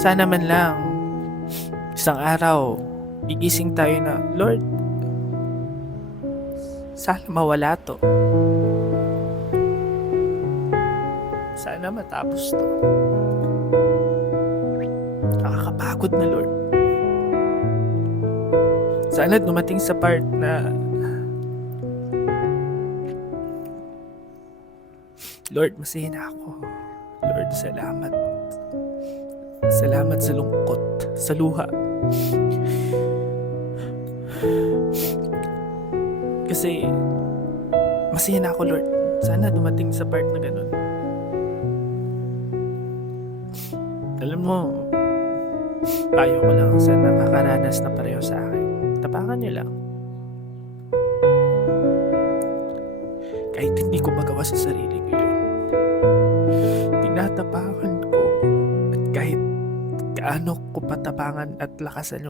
Sana man lang, isang araw, gigising tayo na, Lord, sana mawala to. Sana matapos to. Nakakapagod na, Lord. Sana dumating sa part na, Lord, masaya na ako. Lord, salamat. Salamat sa lungkot, sa luha. Kasi, masaya na ako, Lord. Sana dumating sa part na ganun. Alam mo, payo ko lang sa nakakaranas na pareho sa akin. Tapakan niyo lang. Kahit hindi ko magawa sa sarili ko yun, tinatapakan ko. At kahit gaano ko patapangan at lakasan